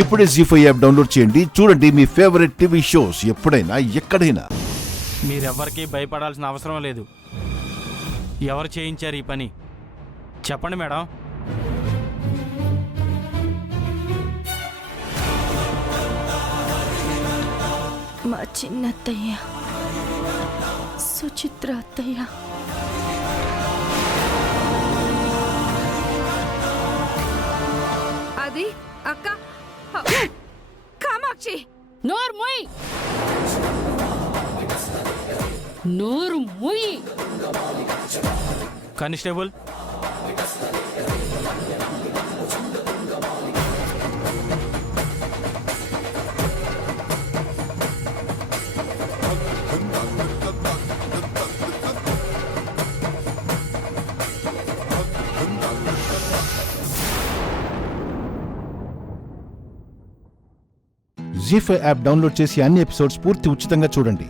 ఇప్పుడే జీ5 app download చేయండి. చూడండి మీ ఫేవరెట్ టీవీ షోస్ ఎప్పుడైనా ఎక్కడైనా. మీరెవ్వరికీ భయపడాల్సిన అవసరం లేదు. ఎవరు చేయించారు ఈ పని చెప్పండి మేడం. మా చిన్నత్తయ్య సుచిత్ర అత్తయ్య. అది అక్క కామాక్షి. నోరు మూయి, నోరు మూయి. కానిస్టేబుల్ జీ5 యాప్ డౌన్లోడ్ చేసి అన్ని ఎపిసోడ్స్ పూర్తి ఉచితంగా చూడండి.